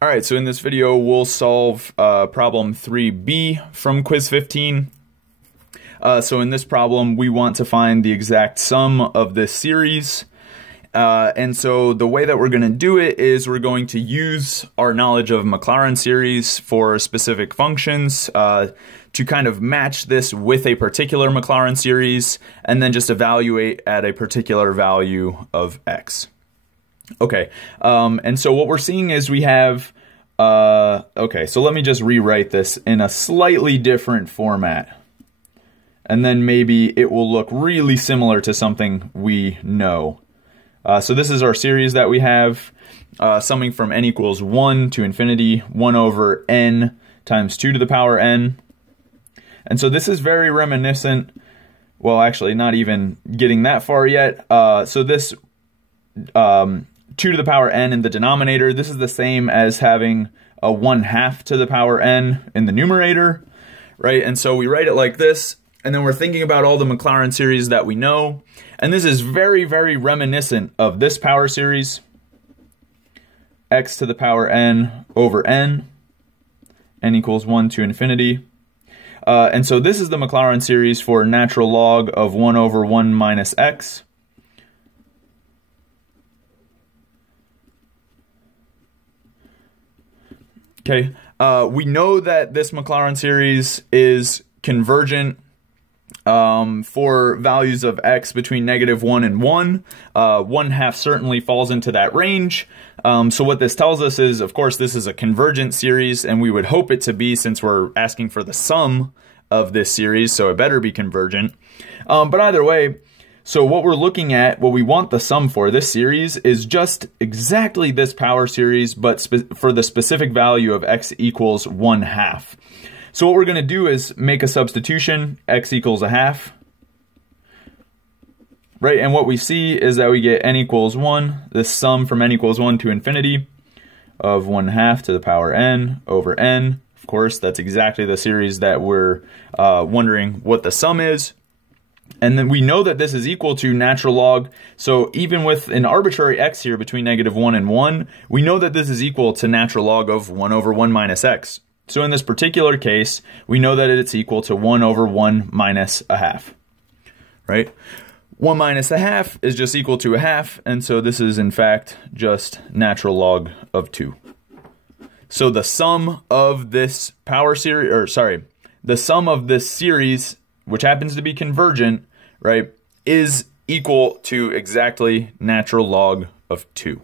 All right, so in this video, we'll solve problem 3b from quiz 15. So in this problem, we want to find the exact sum of this series. And so the way that we're going to do it is we're going to use our knowledge of Maclaurin series for specific functions to kind of match this with a particular Maclaurin series and then just evaluate at a particular value of x. Okay, and so what we're seeing is we have, okay, so let me just rewrite this in a slightly different format. And then maybe it will look really similar to something we know. So this is our series that we have, summing from n equals 1 to infinity, 1 over n times 2 to the power n. And so this is very reminiscent, well, actually not even getting that far yet. So this 2 to the power n in the denominator, this is the same as having a 1/2 to the power n in the numerator, right? And so we write it like this, and then we're thinking about all the Maclaurin series that we know. And this is very, very reminiscent of this power series, x to the power n over n equals 1 to infinity. And so this is the Maclaurin series for natural log of 1 over 1 minus x. Okay, we know that this Maclaurin series is convergent for values of x between -1 and 1. 1/2 certainly falls into that range. So what this tells us is, of course, this is a convergent series, and we would hope it to be since we're asking for the sum of this series, so it better be convergent. But either way, so what we're looking at, what we want the sum for this series is just exactly this power series, but for the specific value of x equals 1/2. So what we're going to do is make a substitution, x equals 1/2, right? And what we see is that we get n equals 1, this sum from n equals 1 to infinity of 1/2 to the power n over n. Of course, that's exactly the series that we're wondering what the sum is. And then we know that this is equal to natural log. So even with an arbitrary x here between -1 and 1, we know that this is equal to natural log of 1 over 1 minus x. So in this particular case, we know that it's equal to 1 over 1 minus 1/2, right? 1 minus 1/2 is just equal to 1/2, and so this is in fact just natural log of 2. So the sum of this power series, or sorry, the sum of this series, which happens to be convergent, right, is equal to exactly natural log of 2.